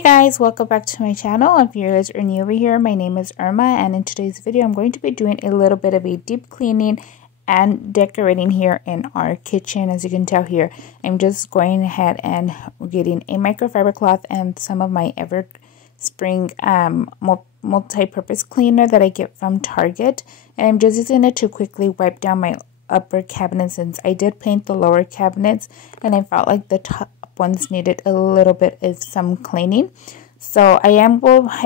Hey guys, welcome back to my channel. If you guys are new over here, my name is Irma, and in today's video I'm going to be doing a little bit of a deep cleaning and decorating here in our kitchen. As you can tell here, I'm just going ahead and getting a microfiber cloth and some of my Spring multi-purpose cleaner that I get from Target, and I'm just using it to quickly wipe down my upper cabinets since I did paint the lower cabinets and I felt like the top ones needed a little bit of some cleaning. So I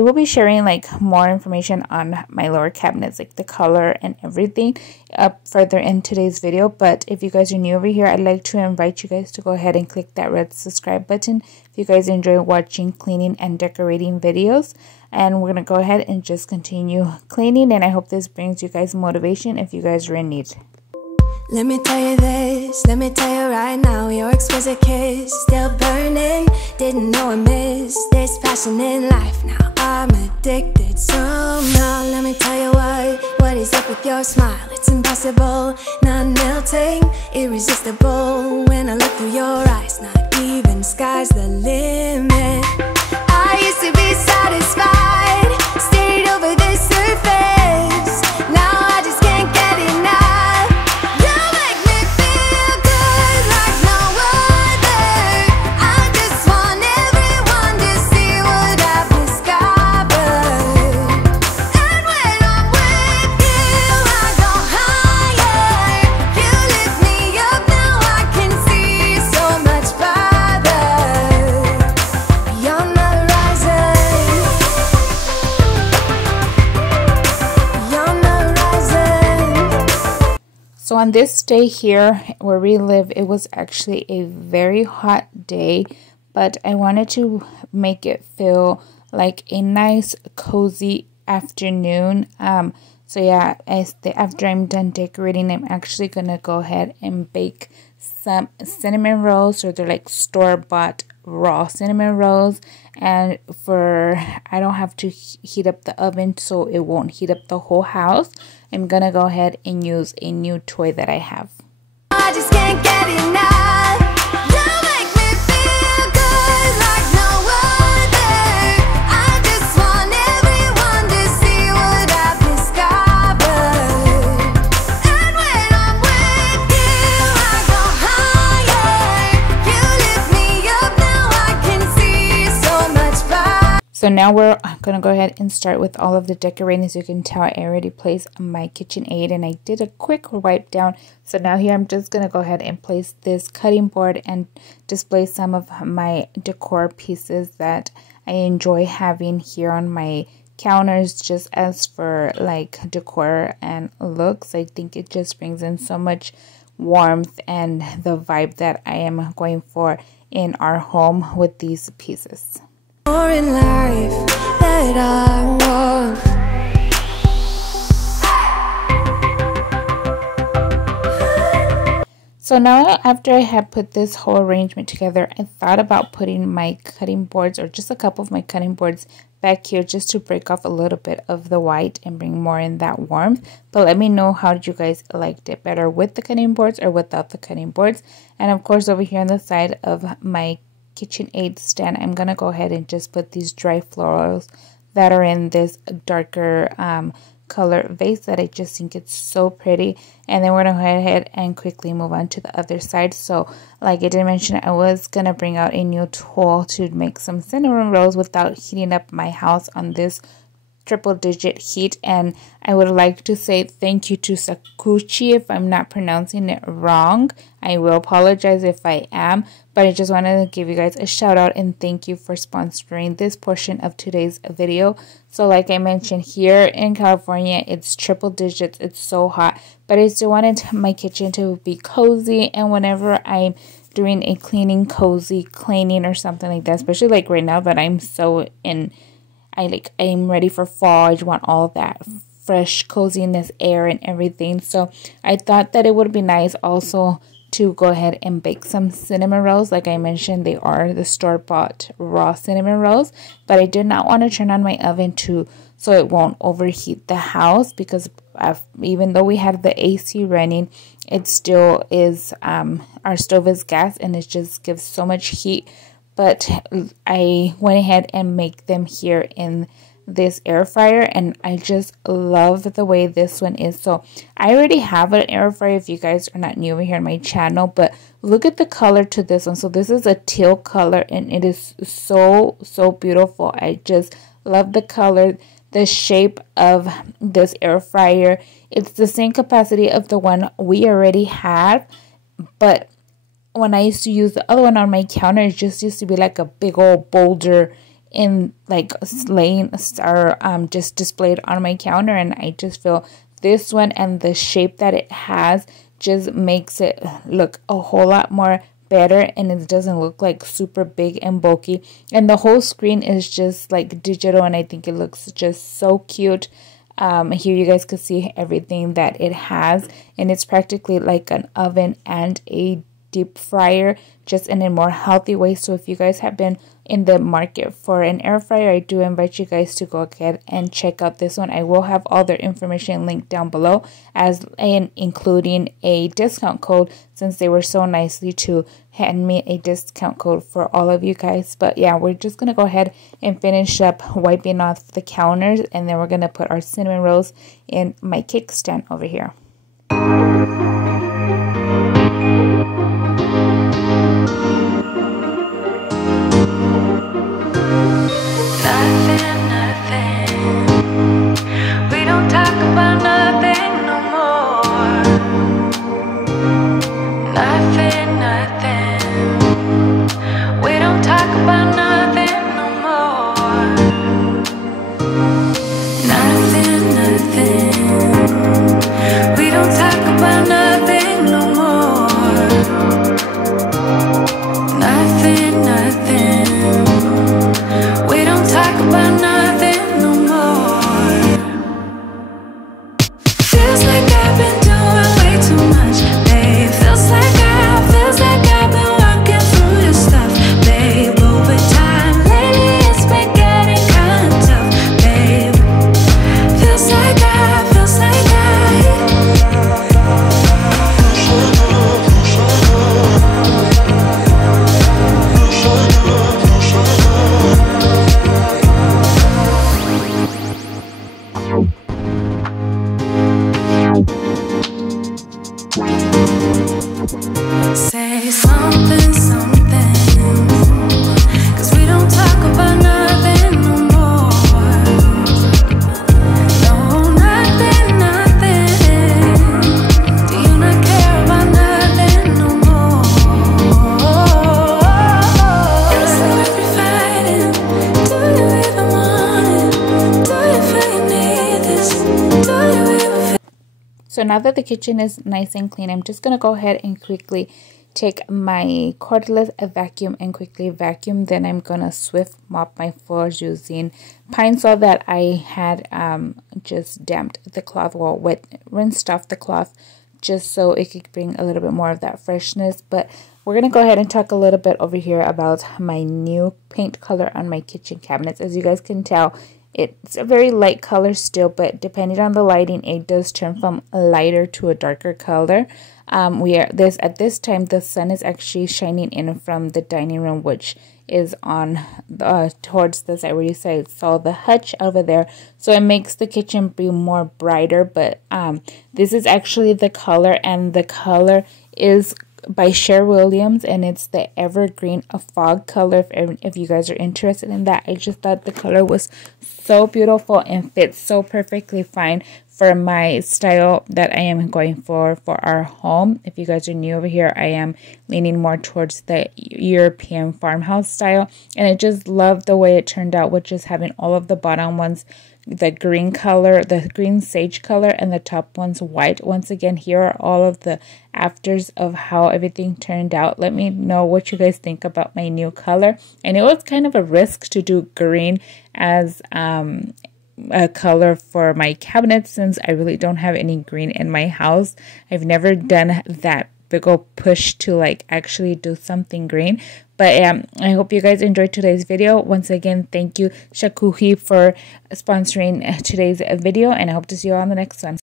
will be sharing like more information on my lower cabinets, like the color and everything, up further in today's video. But if you guys are new over here, I'd like to invite you guys to go ahead and click that red subscribe button if you guys enjoy watching cleaning and decorating videos. And we're gonna go ahead and just continue cleaning, and I hope this brings you guys motivation if you guys are in need. Let me tell you this, let me tell you right now, your exquisite kiss still burning. Didn't know I missed this passion in life. Now I'm addicted somehow. Let me tell you what is up with your smile? It's impossible, not melting, irresistible. When I look through your eyes, not even sky's the limit. I used to be satisfied, stayed over the surface. Now I just can't get enough. So on this day here where we live, it was actually a very hot day, but I wanted to make it feel like a nice cozy afternoon. So yeah, after I'm done decorating, I'm actually gonna go ahead and bake some cinnamon rolls, or they're like store-bought raw cinnamon rolls. And I don't have to heat up the oven, so it won't heat up the whole house. I'm gonna go ahead and use a new toy that I have. I just can't get enough. You make me feel good like no other. I just want everyone to see what I've discovered. And when I'm with you, I go higher. You lift me up, now I can see so much fire. So now we're gonna go ahead and start with all of the decorating. As you can tell, I already placed my KitchenAid and I did a quick wipe down. So now here I'm just gonna go ahead and place this cutting board and display some of my decor pieces that I enjoy having here on my counters, just as for like decor and looks. I think it just brings in so much warmth and the vibe that I am going for in our home with these pieces. More in life that I want. So now after I had put this whole arrangement together, I thought about putting my cutting boards, or just a couple of my cutting boards, back here just to break off a little bit of the white and bring more in that warmth. But let me know how you guys liked it better, with the cutting boards or without the cutting boards. And of course, over here on the side of my KitchenAid stand, I'm gonna go ahead and just put these dry florals that are in this darker color vase that I just think it's so pretty. And then we're gonna go ahead and quickly move on to the other side. So like I did mention, I was gonna bring out a new tool to make some cinnamon rolls without heating up my house on this triple-digit heat. And I would like to say thank you to Sakuchi if I'm not pronouncing it wrong. I will apologize if I am, but I just wanted to give you guys a shout out and thank you for sponsoring this portion of today's video. So like I mentioned, here in California, it's triple digits. It's so hot, but I still wanted my kitchen to be cozy. And whenever I'm doing a cozy cleaning or something like that, especially like right now that I'm so in, I'm ready for fall. I just want all that fresh coziness air and everything. So I thought that it would be nice also to go ahead and bake some cinnamon rolls. Like I mentioned, they are the store-bought raw cinnamon rolls, but I did not want to turn on my oven so it won't overheat the house, because even though we have the AC running, it still is our stove is gas and it just gives so much heat. but I went ahead and make them here in this air fryer, and I just love the way this one is. So I already have an air fryer if you guys are not new over here on my channel, but look at the color to this one. So this is a teal color, and it is so beautiful. I just love the color, the shape of this air fryer. It's the same capacity of the one we already have, but when I used to use the other one on my counter, it just used to be like a big old boulder in like laying or just displayed on my counter, and I just feel this one and the shape that it has just makes it look a whole lot more better, and it doesn't look like super big and bulky, and the whole screen is just like digital, and I think it looks just so cute. Here you guys can see everything that it has, and it's practically like an oven and a deep fryer, just in a more healthy way. So if you guys have been in the market for an air fryer, I do invite you guys to go ahead and check out this one. I will have all their information linked down below, including a discount code, since they were so nicely to hand me a discount code for all of you guys. But yeah, we're just gonna go ahead and finish up wiping off the counters, and then we're gonna put our cinnamon rolls in my kickstand over here. Say something, something, 'cause we don't talk about nothing no more. No, nothing, nothing. Do you not care about nothing no more? It's worth we fighting. Do you even want it? Do you feel you need this? Do you even feel? So now that the kitchen is nice and clean, I'm just going to go ahead and quickly take my cordless vacuum and quickly vacuum. Then I'm going to swift mop my floors using Pine Sol that I had just damped the cloth, well, rinsed off the cloth, just so it could bring a little bit more of that freshness. But we're going to go ahead and talk a little bit over here about my new paint color on my kitchen cabinets. As you guys can tell, it's a very light color still, but depending on the lighting, it does turn from a lighter to a darker color. At this time, the sun is actually shining in from the dining room, which is on towards the side where you saw the hutch over there, so it makes the kitchen be more brighter. But this is actually the color, and the color is by Cher Williams, and it's the Evergreen Fog color. If you guys are interested in that, I just thought the color was so beautiful and fits so perfectly fine for my style that I am going for our home. If you guys are new over here, I am leaning more towards the European farmhouse style, and I just love the way it turned out, which is having all of the bottom ones the green color, the green sage color, and the top one's white. Once again, here are all of the afters of how everything turned out. Let me know what you guys think about my new color. And it was kind of a risk to do green as a color for my cabinets, since I really don't have any green in my house. I've never done that big old push to like actually do something green. But I hope you guys enjoyed today's video. Once again, thank you Sakuchi for sponsoring today's video, and I hope to see you on the next one.